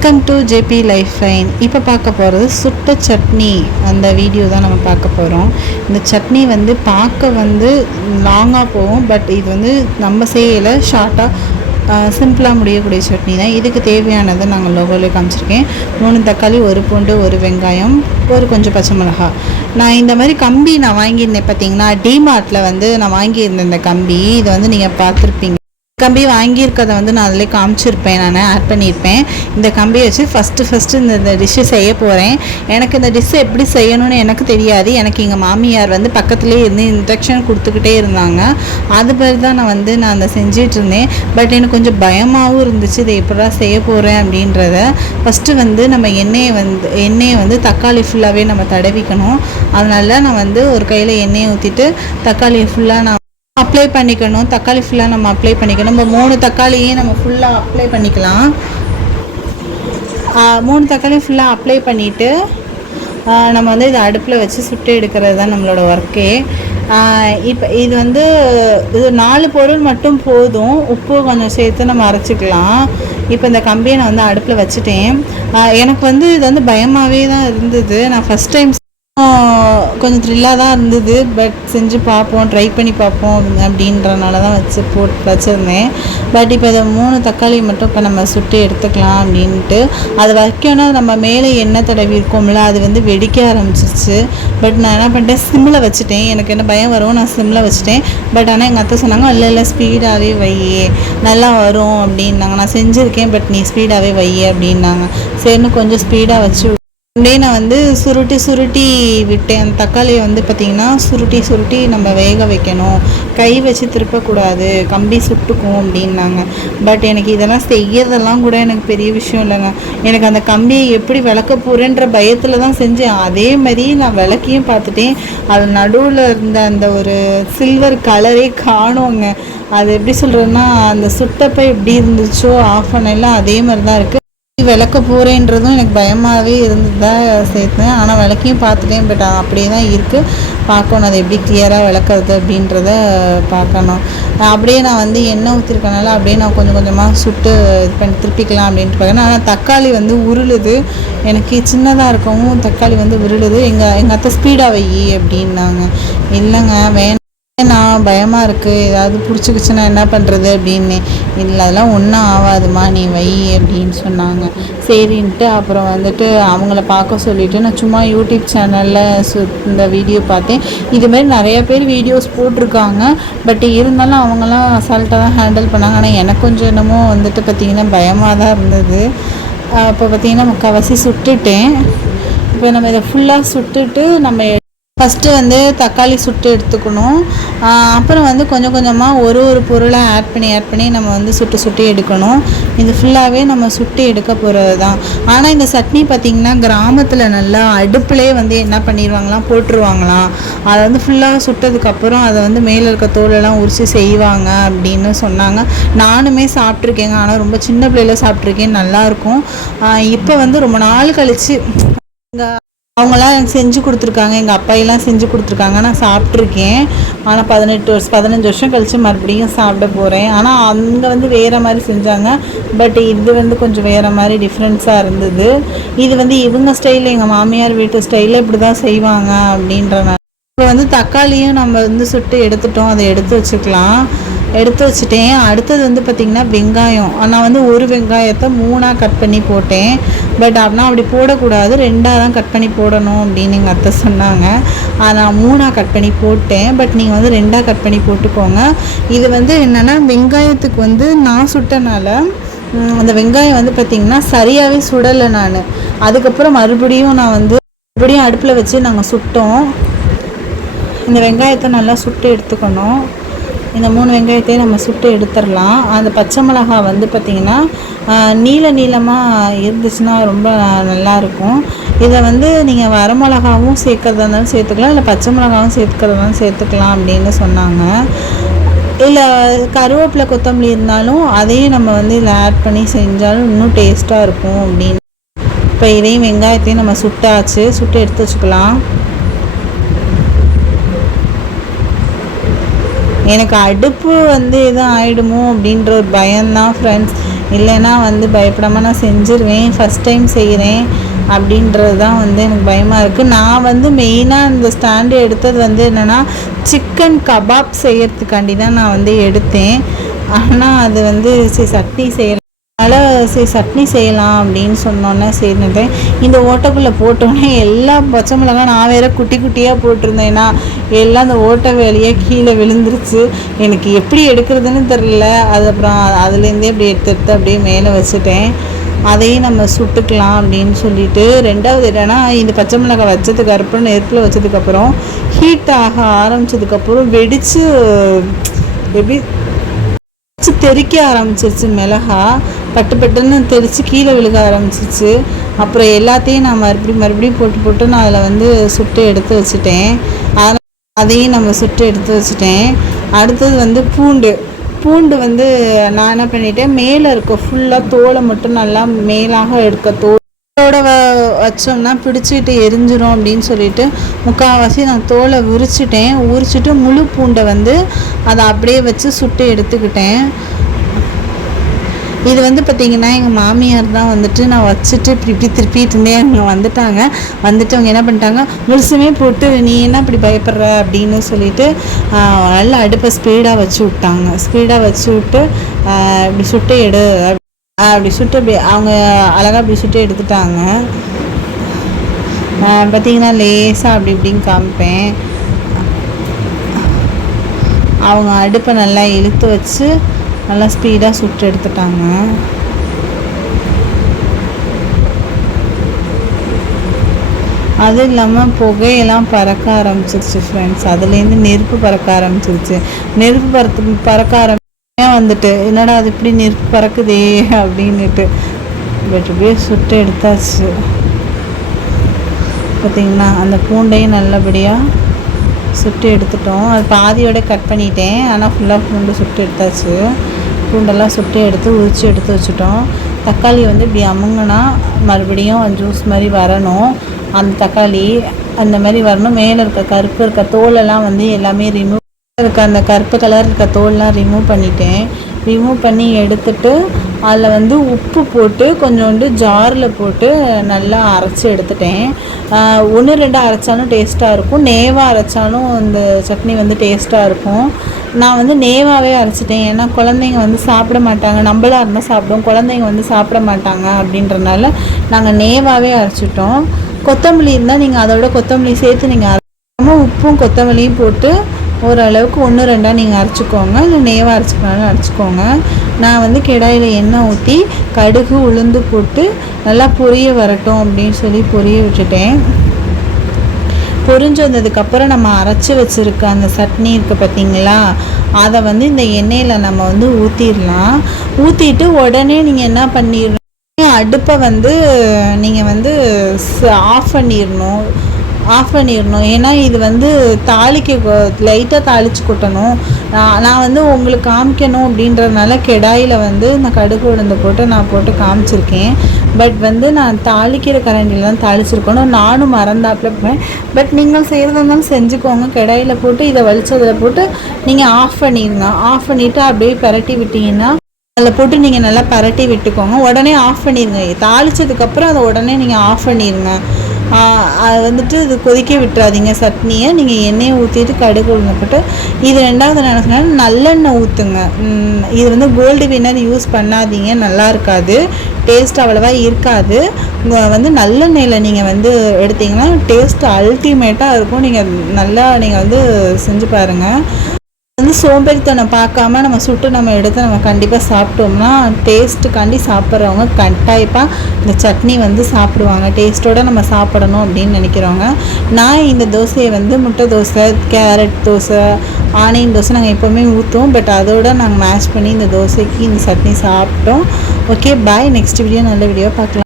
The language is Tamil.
Welcome to JP life line. இப்போ பார்க்க போகிறது சுட்ட சட்னி. அந்த வீடியோ தான் நம்ம பார்க்க போகிறோம். இந்த சட்னி வந்து பார்க்க வந்து லாங்காக போகும், பட் இது வந்து நம்ம செய்யலை, ஷார்ட்டாக சிம்பிளாக முடியக்கூடிய சட்னி தான். இதுக்கு தேவையானதை நாங்கள் லோகோவில் காமிச்சிருக்கேன். 3 தக்காளி, 1 பூண்டு, 1 வெங்காயம், கொஞ்சம் பச்சை மிளகா. நான் இந்த மாதிரி கம்பி நான் வாங்கியிருந்தேன். பார்த்தீங்கன்னா டிமார்ட்டில் வந்து நான் வாங்கியிருந்தேன் இந்த கம்பி. இதை வந்து நீங்கள் பார்த்துருப்பீங்க. கம்பி வாங்கியிருக்கதை வந்து நான் அதிலே காமிச்சிருப்பேன், நான் ஆட் பண்ணியிருப்பேன். இந்த கம்பியை வச்சு ஃபஸ்ட்டு இந்த டிஷ்ஷு செய்ய போகிறேன். எனக்கு இந்த டிஷ்ஷை எப்படி செய்யணும்னு எனக்கு தெரியாது. எனக்கு எங்கள் மாமியார் வந்து பக்கத்துலேயே இருந்து இன்ஸ்ட்ரக்ஷன் கொடுத்துக்கிட்டே இருந்தாங்க. அது மாதிரி தான் நான் அந்த செஞ்சிட்டு இருந்தேன். பட் எனக்கு கொஞ்சம் பயமாகவும் இருந்துச்சு, இதை எப்படா செய்ய போகிறேன் அப்படின்றத. ஃபஸ்ட்டு வந்து நம்ம எண்ணெயை வந்து தக்காளி ஃபுல்லாகவே நம்ம தடவிக்கணும். அதனால நான் வந்து ஒரு கையில் எண்ணெயை ஊற்றிட்டு தக்காளியை ஃபுல்லாக நான் அப்ளை பண்ணிக்கணும். தக்காளி ஃபுல்லாக நம்ம அப்ளை பண்ணிக்கணும். நம்ம 3 தக்காளியே நம்ம ஃபுல்லாக அப்ளை பண்ணிக்கலாம். 3 தக்காளி ஃபுல்லாக அப்ளை பண்ணிவிட்டு நம்ம வந்து இதை அடுப்பில் வச்சு சுட்டு எடுக்கிறது தான் நம்மளோட ஒர்க்கே. இப்போ இது வந்து 4 பொருள் மட்டும் போதும். உப்பு கொஞ்சம் சேர்த்து நம்ம அரைச்சிக்கலாம். இப்போ இந்த கம்பியை நான் வந்து அடுப்பில் வச்சுட்டேன். எனக்கு வந்து இது வந்து பயமாகவே தான் இருந்தது. நான் ஃபஸ்ட் டைம் கொஞ்சம் த்ரில்லாக தான் இருந்தது. பட் செஞ்சு பார்ப்போம், ட்ரை பண்ணி பார்ப்போம் அப்படின்றனால தான் வச்சுருந்தேன். பட் இப்போ இதை 3 தக்காளி மட்டும் இப்போ நம்ம சுட்டு எடுத்துக்கலாம் அப்படின்ட்டு. அது வைக்கணும்னா நம்ம மேலே எண்ணெய் தடவி இருக்கோம்ல, அது வந்து வெடிக்க ஆரம்பிச்சிருச்சு. பட் நான் என்ன பண்ணிட்டேன், சிம்மில் வச்சுட்டேன். எனக்கு என்ன பயம் வரும், நான் சிம்மில் வச்சுட்டேன். பட் ஆனால் எங்கள் அத்தை சொன்னாங்க, இல்லை ஸ்பீடாகவே வையே, நல்லா வரும் அப்படின்னாங்க. நான் செஞ்சுருக்கேன், பட் நீ ஸ்பீடாகவே வையே அப்படின்னாங்க. சரின்னு கொஞ்சம் ஸ்பீடாக வச்சு அப்படியே நான் வந்து சுருட்டி விட்டேன். அந்த தக்காளியை வந்து பார்த்திங்கன்னா சுருட்டி நம்ம வேக வைக்கணும், கை வச்சு திருப்பக்கூடாது, கம்பி சுட்டுக்கும் அப்படின்னாங்க. பட் எனக்கு இதெல்லாம் செய்யறதெல்லாம் கூட எனக்கு பெரிய விஷயம் இல்லைங்க. எனக்கு அந்த கம்பியை எப்படி விளக்க போகிறேன்ற பயத்தில் தான் செஞ்சேன். அதே மாதிரி நான் விளக்கியும் பார்த்துட்டேன். அது நடுவில் இருந்த அந்த ஒரு சில்வர் கலரே காணோங்க. அது எப்படி சொல்கிறதுன்னா, அந்த சுட்டப்போ எப்படி இருந்துச்சோ ஆஃப் பண்ணலாம் அதே மாதிரி தான் இருக்குது. விளக்க போகிறேன்றதும் எனக்கு பயமாகவே இருந்து தான் சேர்த்தேன். ஆனால் விளக்கையும் பார்த்துட்டேன். பட் அப்படியே தான் இருக்குது. பார்க்கணும் அதை எப்படி கிளியராக விளக்குறது அப்படின்றத பார்க்கணும். அப்படியே நான் வந்து எண்ணெய் ஊற்றிருக்கனால அப்படியே நான் கொஞ்சமாக சுட்டு இது பண்ணி திருப்பிக்கலாம் அப்படின்ட்டு பார்க்கணும். ஆனால் தக்காளி வந்து உருளுது. எனக்கு சின்னதாக இருக்கவும் தக்காளி வந்து உருளுது. எங்கள் அத்தை ஸ்பீடாக வை அப்படின்னாங்க. இல்லைங்க நான் பயமாக இருக்குது, ஏதாவது பிடிச்சிக்கிச்சுன்னா என்ன பண்ணுறது அப்படின்னு. இல்லை அதெல்லாம் ஒன்றும் ஆகாதுமா, நீ வை அப்படின்னு சொன்னாங்க. சரின்ட்டு அப்புறம் வந்துட்டு அவங்கள பார்க்க சொல்லிவிட்டு நான் சும்மா யூடியூப் சேனலில் இந்த வீடியோ பார்த்தேன். இதுமாரி நிறைய பேர் வீடியோஸ் போட்டிருக்காங்க. பட் இருந்தாலும் அவங்களாம் அசால்ட்டாக தான் ஹேண்டில் பண்ணாங்க. ஆனால் எனக்கு கொஞ்சம் என்னமோ வந்துட்டு பார்த்திங்கன்னா பயமாக தான் இருந்தது. இப்போ பார்த்திங்கன்னா முக்கால்வாசி சுட்டுட்டேன். இப்போ நம்ம இதை ஃபுல்லாக சுட்டுட்டு நம்ம ஃபஸ்ட்டு வந்து தக்காளி சுட்டு எடுத்துக்கணும். அப்புறம் வந்து கொஞ்சமாக ஒரு பொருளை ஆட் பண்ணி நம்ம வந்து சுட்டு எடுக்கணும். இது ஃபுல்லாகவே நம்ம சுட்டு எடுக்க போகிறது தான். ஆனால் இந்த சட்னி பார்த்திங்கன்னா கிராமத்தில் நல்லா அடுப்புலேயே வந்து என்ன பண்ணிடுவாங்களாம், போட்டுருவாங்களாம். அதை வந்து ஃபுல்லாக சுட்டதுக்கப்புறம் அதை வந்து மேலே இருக்க தோலெல்லாம் உரித்து செய்வாங்க அப்படின்னு சொன்னாங்க. நானுமே சாப்பிட்ருக்கேங்க. ஆனால் ரொம்ப சின்ன பிள்ளையில சாப்பிட்ருக்கேன், நல்லாயிருக்கும். இப்போ வந்து ரொம்ப நாள் கழித்து அவங்களாம் எனக்கு செஞ்சு கொடுத்துருக்காங்க, எங்கள் அப்பாயெல்லாம் செஞ்சு கொடுத்துருக்காங்க. நான் சாப்பிட்ருக்கேன். ஆனால் 15 வருஷம் கழித்து மறுபடியும் சாப்பிட போகிறேன். ஆனால் அங்கே வந்து வேறு மாதிரி செஞ்சாங்க. பட் இது வந்து கொஞ்சம் வேறு மாதிரி டிஃப்ரென்ஸாக இருந்தது. இது வந்து இவங்க ஸ்டைலில், எங்கள் மாமியார் வீட்டு ஸ்டைலில் இப்படி தான் செய்வாங்க அப்படின்றனால. இப்போ வந்து தக்காளியும் நம்ம வந்து சுட்டு எடுத்துட்டோம். அதை எடுத்து வச்சுட்டேன். அடுத்தது வந்து பார்த்திங்கன்னா வெங்காயம். நான் வந்து ஒரு வெங்காயத்தை 3ஆக கட் பண்ணி போட்டேன். பட் அப்படின்னா அப்படி போடக்கூடாது, 2ஆக தான் கட் பண்ணி போடணும் அப்படின்னு எங்கள் அத்தை சொன்னாங்க. நான் 3ஆக கட் பண்ணி போட்டேன். பட் நீங்கள் வந்து 2ஆக கட் பண்ணி போட்டுக்கோங்க. இது வந்து என்னென்னா, வெங்காயத்துக்கு வந்து நான் சுட்டனால அந்த வெங்காயம் வந்து பார்த்திங்கன்னா சரியாகவே சுடலை நான். அதுக்கப்புறம் மறுபடியும் அடுப்பில் வச்சு நாங்கள் சுட்டோம். இந்த வெங்காயத்தை நல்லா சுட்டு எடுத்துக்கணும். இந்த 3 வெங்காயத்தையும் நம்ம சுட்டு எடுத்துடலாம். அந்த பச்சை மிளகாய் வந்து பார்த்திங்கன்னா நீளமாக இருந்துச்சுன்னா ரொம்ப நல்லாயிருக்கும். இதை வந்து நீங்கள் வரமிளகாவும் சேர்க்கறதா இருந்தாலும் சேர்த்துக்கலாம், இல்லை பச்சை மிளகாவும் சேர்த்துக்கிறதாலும் சேர்த்துக்கலாம் அப்படின்னு சொன்னாங்க. இல்லை கருவேப்பிலை கொத்தமல்லி இருந்தாலும் அதையும் நம்ம வந்து இதில் ஆட் பண்ணி செஞ்சாலும் இன்னும் டேஸ்ட்டாக இருக்கும் அப்படின்னு. இப்போ இதையும் வெங்காயத்தையும் நம்ம சுட்டு எடுத்து வச்சுக்கலாம். எனக்கு அடுப்பு வந்து எதுவும் ஆகிடுமோ அப்படின்ற ஒரு பயம்தான் ஃப்ரெண்ட்ஸ். இல்லைன்னா வந்து பயப்படாமல் நான் செஞ்சுருவேன். ஃபஸ்ட் டைம் செய்கிறேன் அப்படின்றது தான் வந்து எனக்கு பயமாக இருக்குது. நான் வந்து மெயினாக இந்த ஸ்டாண்டு எடுத்தது வந்து என்னென்னா சிக்கன் கபாப் செய்யறதுக்காண்டி தான் நான் வந்து எடுத்தேன். ஆனால் அது வந்து சட்னி செய்யலாம், அதனால் சரி சட்னி செய்யலாம் அப்படின்னு சொன்னோன்னே சரின்னுட்டேன். இந்த ஓட்டைக்குள்ளே போட்டோன்னே எல்லா பச்சை மிளகாய் நான் வேறு குட்டி குட்டியாக போட்டிருந்தேன்னா எல்லாம் அந்த ஓட்டை வேலையாக கீழே விழுந்துருச்சு. எனக்கு எப்படி எடுக்கிறதுன்னு தெரியல. அது அப்புறம் அதுலேருந்தே அப்படி எடுத்து அப்படியே மேலே வச்சுட்டேன். அதையும் நம்ம சுட்டுக்கலாம் அப்படின்னு சொல்லிட்டு, ரெண்டாவது என்னன்னா இந்த பச்சை மிளகாய் வச்சதுக்கப்புறம் நெருப்பில் வச்சதுக்கப்புறம் ஹீட் ஆக ஆரம்பித்ததுக்கப்புறம் வெடித்து எப்படி தெறிக்க ஆரம்பிச்சிருச்சு. மிளகா பட்டு பட்டுன்னு தெரித்து கீழே விழுக ஆரம்பிச்சிருச்சு. அப்புறம் எல்லாத்தையும் நான் மறுபடியும் போட்டு நான் அதில் வந்து சுட்டு எடுத்து வச்சுட்டேன். அதையும் நம்ம சுட்டு எடுத்து வச்சுட்டேன். அடுத்தது வந்து பூண்டு வந்து நான் என்ன பண்ணிட்டேன், மேலே இருக்க ஃபுல்லாக தோலை மட்டும் நல்லா மேலாக எடுக்க தோலோட வச்சோம்னா பிடிச்சிட்டு எரிஞ்சிரும் அப்படின்னு சொல்லிட்டு முக்கால்வாசி நான் தோலை உரிச்சிட்டு முழு பூண்டை வந்து அதை அப்படியே வச்சு சுட்டு எடுத்துக்கிட்டேன். இது வந்து பார்த்திங்கன்னா எங்கள் மாமியார் தான் வந்துட்டு நான் வச்சுட்டு இப்படி திருப்பிட்டு இருந்தேன். அவங்க வந்துட்டு அவங்க என்ன பண்ணிட்டாங்க, முழுசுமே போட்டு நீ என்ன இப்படி பயப்படுற அப்படின்னு சொல்லிட்டு நல்லா அடுப்பை ஸ்பீடாக வச்சு விட்டு இப்படி சுட்டு எடு அப்படி சுட்டு அப்படி அவங்க அழகாக அப்படி சுட்டு எடுத்துட்டாங்க. பார்த்திங்கன்னா லேசாக அப்படி இப்படின்னு காமிப்பேன். அவங்க அடுப்பை நல்லா இழுத்து வச்சு நல்லா ஸ்பீடாக சுட்டு எடுத்துட்டாங்க. அது இல்லாமல் புகையெல்லாம் பறக்க ஆரம்பிச்சிருச்சு ஃப்ரெண்ட்ஸ். அதுலேருந்து நெருப்பு பறக்க ஆரம்பிச்சிருச்சு. பறக்க வந்துட்டு என்னடா அது இப்படி நெருப்பு பறக்குதே அப்படின்னுட்டு அப்படியே சுட்டு எடுத்தாச்சு. பார்த்திங்கன்னா அந்த பூண்டையும் நல்லபடியாக சுட்டு எடுத்துட்டோம். அது பாதியோட கட் பண்ணிட்டேன், ஆனால் ஃபுல்லாக பூண்டு சுட்டு எடுத்தாச்சு. பூண்டெல்லாம் சுட்டு உரித்து எடுத்து வச்சுட்டோம். தக்காளி வந்து இப்படி அமுங்கினா மறுபடியும் ஜூஸ் மாதிரி வரணும். அந்த தக்காளி அந்த மாதிரி வரணும். மேலே இருக்க தோலெல்லாம் வந்து எல்லாமே அந்த கருப்பு கலர் இருக்க தோல்லாம் ரிமூவ் பண்ணி எடுத்துட்டு அதில் வந்து உப்பு போட்டு கொஞ்சோண்டு ஜாரில் போட்டு நல்லா அரைச்சி எடுத்துட்டேன். 1-2 அரைச்சாலும் டேஸ்ட்டாக இருக்கும், நேவாக அரைச்சாலும் இந்த சட்னி வந்து டேஸ்ட்டாக இருக்கும். நான் வந்து நேவாகவே அரைச்சிட்டேன். ஏன்னா குழந்தைங்க வந்து சாப்பிட மாட்டாங்க, நம்மளாக இருந்தால் சாப்பிடுவோம், குழந்தைங்க வந்து சாப்பிட மாட்டாங்க அப்படின்றனால நாங்கள் நேவாகவே அரைச்சிட்டோம். கொத்தமல்லி இருந்தால் நீங்கள் அதோட கொத்தமல்லி சேர்த்து நீங்கள் அரைக்காமல் உப்பும் கொத்தமல்லியும் போட்டு ஓரளவுக்கு 1-2 நீங்கள் அரைச்சிக்கோங்க. இல்லை நேவாக அரைச்சிக்கனாலும் அரைச்சிக்கோங்க. நான் வந்து கடாயில் எண்ணெய் ஊற்றி கடுகு உளுந்து போட்டு நல்லா பொரிய வரட்டும் அப்படின்னு சொல்லி பொரிய விட்டுட்டேன். பொரிஞ்சு வந்ததுக்கப்புறம் நம்ம அரைச்சி வச்சுருக்க அந்த சட்னி இருக்குது பார்த்திங்களா, அதை வந்து இந்த எண்ணெயில் நம்ம வந்து ஊற்றிட்டு உடனே நீங்கள் என்ன பண்ணிடணும், அடுப்பை வந்து நீங்கள் வந்து ஆஃப் பண்ணிடணும். ஏன்னா இது வந்து லைட்டாக தாளித்து கொட்டணும். நான் வந்து உங்களுக்கு காமிக்கணும் அப்படின்றதுனால கடாயில் வந்து நான் கடுகு உளுந்து போட்டு காமிச்சிருக்கேன். பட் வந்து நான் தாளிக்கிற கரண்டியில் தான் தாளிச்சிருக்கணும். நானும் மறந்தாப்பில் பட் நீங்கள் செய்கிறதா இருந்தாலும் செஞ்சுக்கோங்க. கடாயில் போட்டு இதை வலிச்சதில் போட்டு நீங்கள் ஆஃப் பண்ணிவிட்டு அப்படியே பரட்டி விட்டிங்கன்னா அதில் போட்டு நீங்கள் நல்லா பரட்டி விட்டுக்கோங்க. உடனே ஆஃப் பண்ணிடுங்க. தாளித்ததுக்கப்புறம் அதை உடனே நீங்கள் ஆஃப் பண்ணிடுங்க. அது வந்துட்டு இது கொதிக்க விட்டுறாதீங்க. சட்னியை நீங்கள் எண்ணெயை ஊற்றிட்டு கடுகு உளுந்து போட்டு இது ரெண்டாவது என்ன சொன்னால் நல்லெண்ணெய் ஊற்றுங்க. இது வந்து கோல்டு வின்னர் யூஸ் பண்ணாதீங்க, நல்லா இருக்காது, டேஸ்ட் அவ்வளோவா இருக்காது. வந்து நல்லெண்ணெயில் நீங்கள் வந்து எடுத்திங்கன்னா டேஸ்ட் அல்டிமேட்டாக இருக்கும். நீங்கள் வந்து செஞ்சு பாருங்கள். வந்து சோம்பேறித்தனம் பார்க்காம நம்ம எடுத்து நம்ம கண்டிப்பாக சாப்பிட்டோம்னா டேஸ்ட்டுக்காண்டி சாப்பிட்றவங்க கண்டிப்பாக இந்த சட்னி வந்து சாப்பிடுவாங்க. டேஸ்ட்டோடு நம்ம சாப்பிடணும் அப்படின்னு நினைக்கிறவங்க. நான் இந்த தோசையை வந்து முட்டை தோசை, கேரட் தோசை, ஆனியன் தோசை நாங்கள் எப்போவுமே ஊற்றுவோம். பட் அதோடு நாங்கள் மேஷ் பண்ணி இந்த தோசைக்கு இந்த சட்னி சாப்பிட்டோம். ஓகே, பாய். நெக்ஸ்ட் வீடியோ நல்ல வீடியோ பார்க்கலாம்.